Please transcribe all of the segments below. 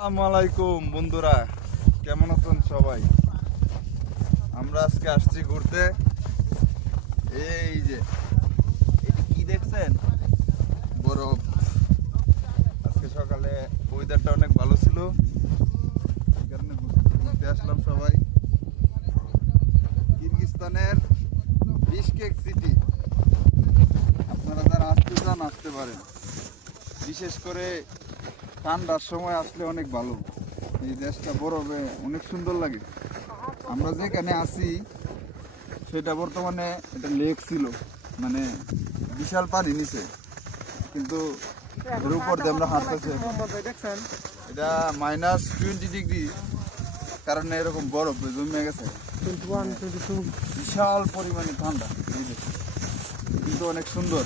আসসালামু আলাইকুম বন্ধুরা, কেমন আছেন সবাই? আমরা আজকে আসছি ঘুরতে। এই যে এটি কি দেখছেন? বরফ। আজকে সকালে ওয়েদারটা অনেক ভালো ছিল, এই কারণে ঘুরতে আসলাম সবাই। কিরগিজস্তানের বিশকেক সিটি, আপনারা যারা আসতে চান আসতে পারেন। বিশেষ করে ঠান্ডার সময় আসলে অনেক ভালো। এই দেশটা বরফে অনেক সুন্দর লাগে। আমরা যেখানে আছি সেটা বর্তমানে এটা লেক ছিল, মানে বিশাল পানি নিচে, কিন্তু এর উপর দিয়ে আমরা হাঁটতেছি। এটা -20 ডিগ্রি, কারণে এরকম বরফ জমে গেছে। বিশাল পরিমাণে ঠান্ডা, কিন্তু অনেক সুন্দর।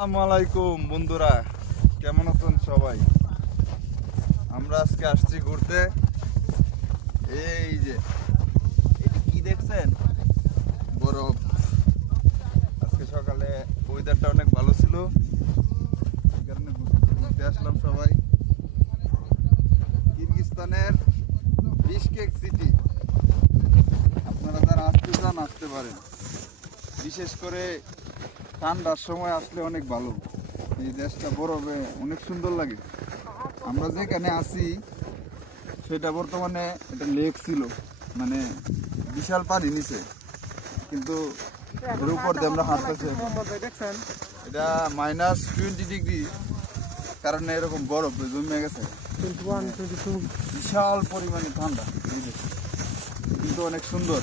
আসসালামু আলাইকুম বন্ধুরা, কেমন আছেন সবাই? আমরা আজকে আসছি ঘুরতে। এই যে এটি কি দেখছেন? বরফ। আজকে সকালে ওয়েদারটা অনেক ভালো ছিল, এই কারণে ঘুরতে আসলাম সবাই। কিরগিজস্তানের বিশকেক সিটি, আপনারা যারা আসতে চান আসতে পারেন। বিশেষ করে ঠান্ডার সময় আসলে অনেক ভালো। এই দেশটা বরফে অনেক সুন্দর লাগে। আমরা যেখানে আছি সেটা বর্তমানে এটা লেক ছিল, মানে বিশাল পানি নিচে, কিন্তু এর উপর দিয়ে আমরা হাঁটতেছি। এটা -20 ডিগ্রি, কারণে এরকম বরফ জমে গেছে। বিশাল পরিমাণে ঠান্ডা, কিন্তু অনেক সুন্দর।